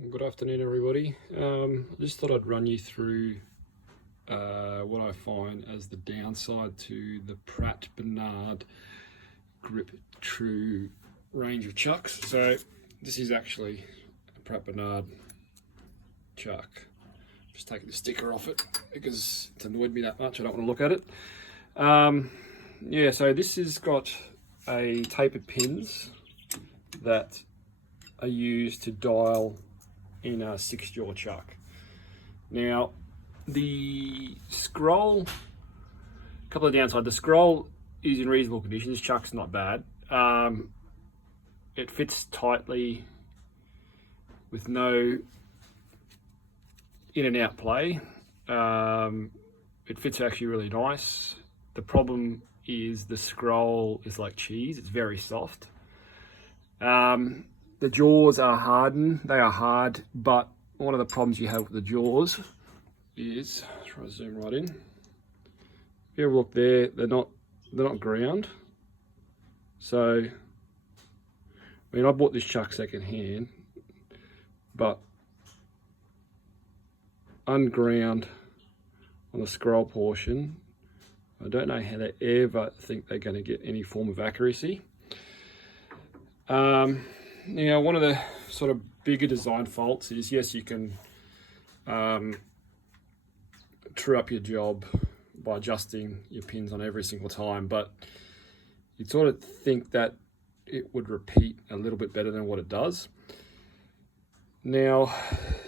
Good afternoon, everybody. I just thought I'd run you through what I find as the downside to the Pratt Burnerd griptru range of chucks. So this is actually a Pratt Burnerd chuck. Just taking the sticker off it because it's annoyed me that much. I don't want to look at it. Yeah, so this has got a tapered pins that are used to dial in a 6-jaw chuck. Now, the scroll, a couple of downsides. The scroll is in reasonable condition. This chuck's not bad. It fits tightly with no in and out play. It fits actually really nice. The problem is the scroll is like cheese. It's very soft. The jaws are hardened. They are hard, but one of the problems you have with the jaws is, try to zoom right in. If you ever look there, they're not ground. So, I mean, I bought this chuck second hand, but unground on the scroll portion, I don't know how they ever think they're going to get any form of accuracy. Now, one of the sort of bigger design faults is, yes, you can true up your job by adjusting your pins on every single time, but you'd sort of think that it would repeat a little bit better than what it does. Now,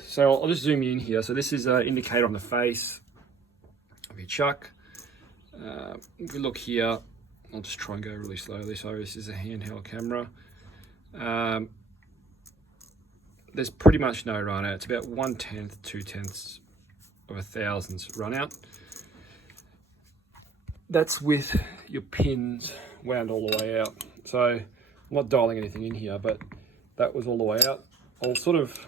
so I'll just zoom in here. So this is an indicator on the face of your chuck. If we look here, I'll just try and go really slowly. So this is a handheld camera. There's pretty much no run out. It's about 1/10, 2/10 of a thousandths run out. That's with your pins wound all the way out. So I'm not dialing anything in here, but that was all the way out. I'll sort of,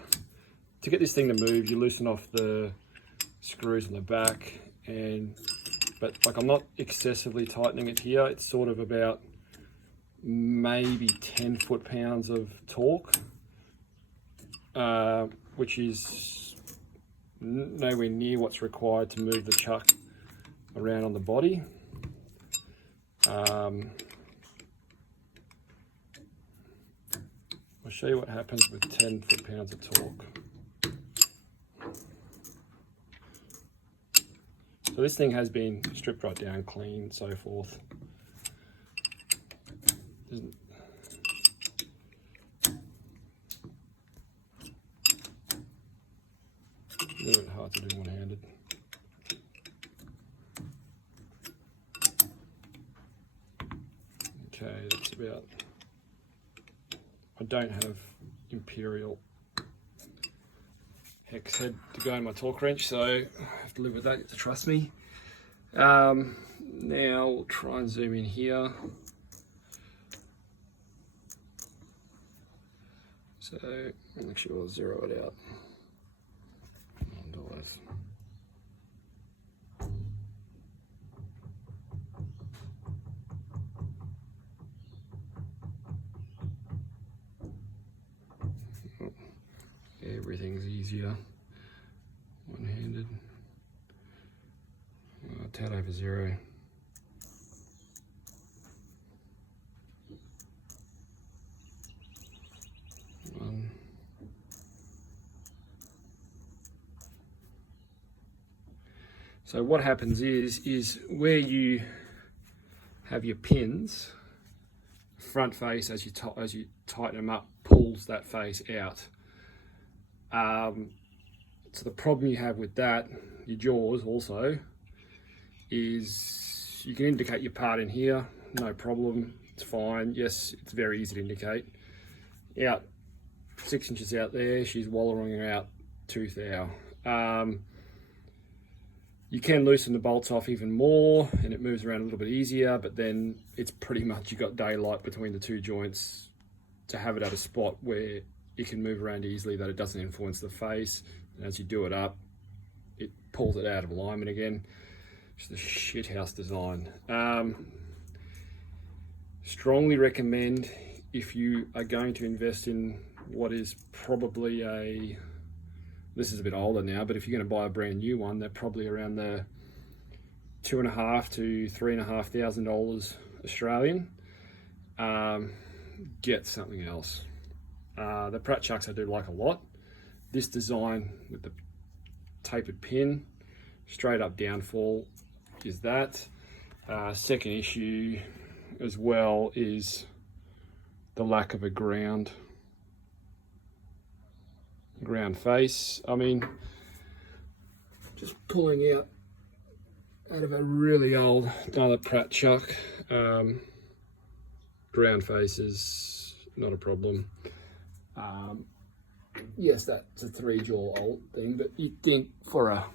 to get this thing to move, you loosen off the screws in the back, but like I'm not excessively tightening it here. It's sort of about maybe 10 foot-pounds of torque, which is nowhere near what's required to move the chuck around on the body. I'll show you what happens with 10 foot-pounds of torque. So this thing has been stripped right down, clean, so forth. A little bit hard to do one-handed. Okay, that's about, I don't have Imperial hex head to go in my torque wrench, so I have to live with that. You have to trust me. Now we'll try and zoom in here. So actually we'll zero it out. Nonetheless. Everything's easier one-handed. 10 over 0. One. So what happens is where you have your pins, front face as you tighten them up pulls that face out. So the problem you have with that, your jaws also, is you can indicate your part in here, no problem, it's fine. Yes, it's very easy to indicate. Out 6 inches out there, she's wallowing out tooth out. You can loosen the bolts off even more and it moves around a little bit easier, but then it's pretty much, you've got daylight between the two joints to have it at a spot where you can move around easily, that it doesn't influence the face. And as you do it up, it pulls it out of alignment again. Just a shithouse design. Strongly recommend, if you are going to invest in what is probably a, this is a bit older now, but if you're going to buy a brand new one, they're probably around the $2,500 to $3,500 Australian. Get something else. The Pratt chucks I do like a lot. This design with the tapered pin, straight up downfall is that. Second issue as well is the lack of a ground face. I mean, just pulling out of a really old another Pratt chuck, ground face is not a problem. Yes, that's a 3-jaw old thing, but you'd think for a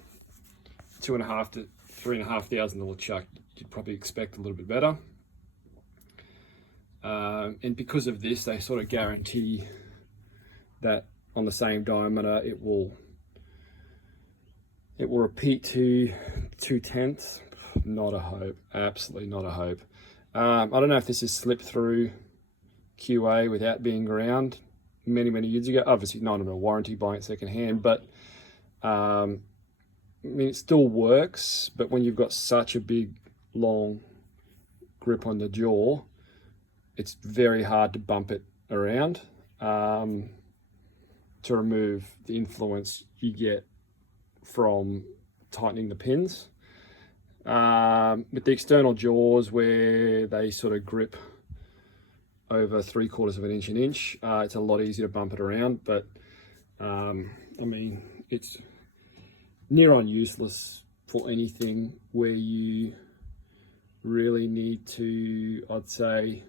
$2,500 to $3,500 chuck, you'd probably expect a little bit better. And because of this, they sort of guarantee that on the same diameter, it will repeat to 2/10. Not a hope, absolutely not a hope. I don't know if this is slipped through QA without being ground many years ago. Obviously not under a warranty, buying it second hand, but I mean, it still works, but when you've got such a big, long grip on the jaw, it's very hard to bump it around to remove the influence you get from tightening the pins. With the external jaws where they sort of grip over 3/4 of an inch an inch, it's a lot easier to bump it around, but I mean, it's near on useless for anything where you really need to, I'd say,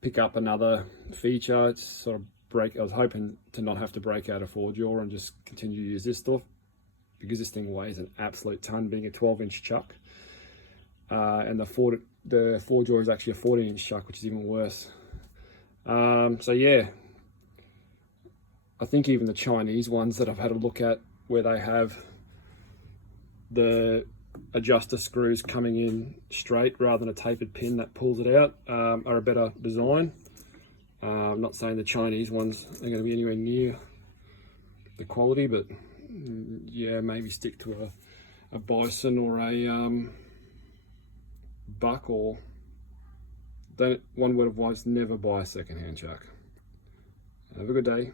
pick up another feature. It's sort of I was hoping to not have to break out a 4-jaw and just continue to use this stuff, because this thing weighs an absolute ton, being a 12-inch chuck, and the 4-jaw is actually a 14-inch chuck, which is even worse. So yeah, I think even the Chinese ones that I've had a look at, where they have the adjuster screws coming in straight rather than a tapered pin that pulls it out, are a better design. I'm not saying the Chinese ones are going to be anywhere near the quality, but yeah, maybe stick to a bison or a buck, or don't, one word of advice, never buy a second-hand chuck. Have a good day.